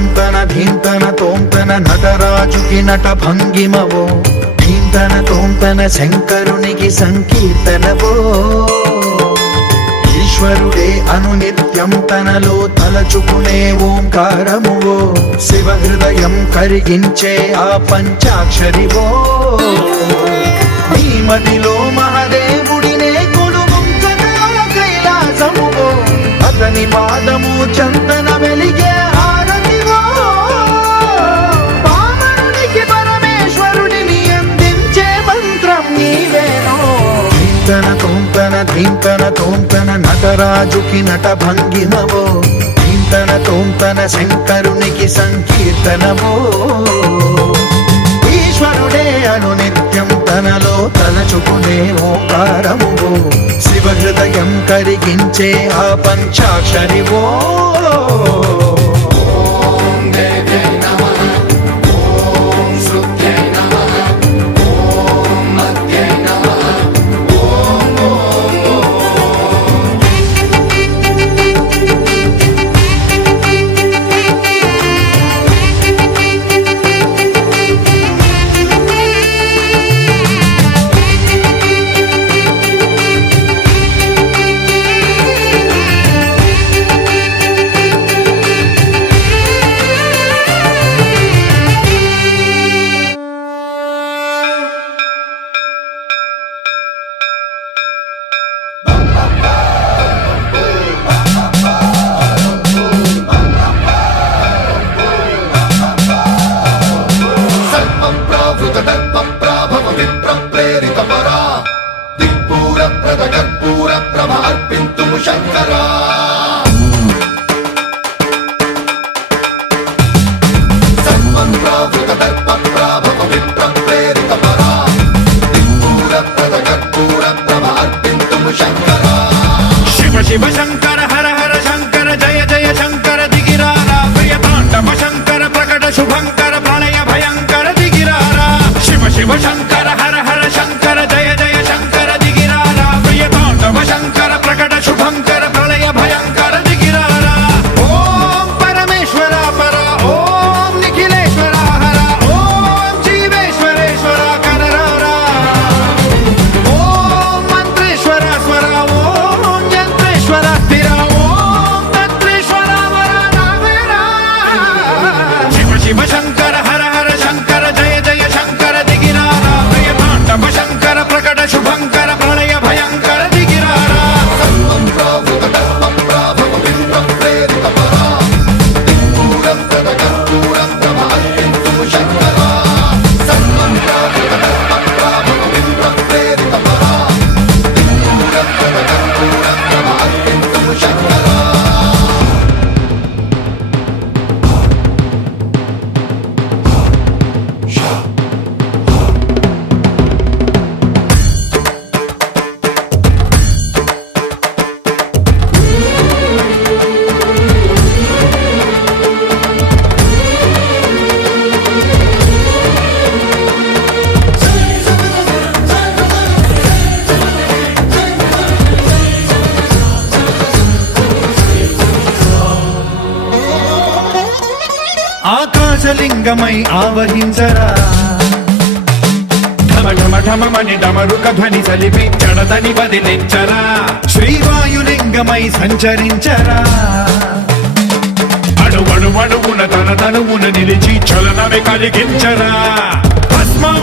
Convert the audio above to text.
తోంతన ధీంతన తోంతన నటరాజుకి నట భంగిమవో ధీంతన తోంతన శంకరునికి సంకీర్తనవో ఈశ్వరుడే అనునిత్యం తనలో తలచుకునే ఓంకారమువో శివ హృదయం కరిగించే ఆ పంచాక్షరివో నీ మదిలో మహాదేవుడినే కొలువుంచగా కైలాసమువో అతని పాదము చందన వెలిగే హారతివో పామరునికి పరమేశ్వరుడిని అందించే మంత్రం నీవేనో ధీంతన తోంతన ధీంతన తోంతన నటరాజుకి నట భంగిమవో ధీంతన తోంతన శంకరునికి సంకీర్తనవో ఈశ్వరుడే అనునిత్యం తనలో తలచుకునే ఓంకారమువో శివ హృదయం కరిగించే ఆ పంచాక్షరివో శంకరా సర్వప్రావృత దర్ప ప్రాభవ విప్ర ప్రేరిత పరా దిక్పూర ప్రద కర్పూర ప్రభ అర్పింతుము శంకరా శివ శివ శంకర హర హర శంకర జయ జయ శంకర దిగిరారా ప్రియ తాండవ శంకర ప్రకట శుభంకర ప్రళయ భయంకర దిగిరారా శివ శివ శంకర హర హర శంకర జయ జయ శంకర దిగిరారా ప్రియ తాండవ శంకర ప్రకట శుభంకర ప్రళయ భయంకర దిగిరారా ఓం పరమేశ్వర పర ఓం నిఖిలేశ్వర హర ఓం జీవేశ్వరేశ్వర కరరారా ఓం మంత్రేశ్వర స్వర ఓం యంత్రేశ్వర స్థిర ఓం తంత్రేశ్వర వర నావేరా శివ శివ శంకర హర హర శంకర జయ జయ శంకర దిగిరారా ప్రియ తాండవ శంకర ప్రకట శుభంకర ప్రళయ భయంకర దిగిరారా సర్వప్రావృత దర్ప ప్రాభవ విప్ర ప్రేరిత పరా దిక్పూర ప్రద కర్పూర ప్రభ అర్పింతుము శంకరా సర్వప్రావృత దర్ప ప్రాభవ విప్ర ప్రేరిత పరా దిక్పూర ప్రద కర్పూర ప్రభ అర్పింతుము శంకరా ఆకాశలింగమై ఆవహించరా ఢమ ఢమ ఢమమని డమరుక ధ్వని సలిపి చడదని వదిలించరా శ్రీవాయులింగమై సంచరించరా అణువణువున తన తనువున నిలిచి చలనమే కలిగించరా భస్మం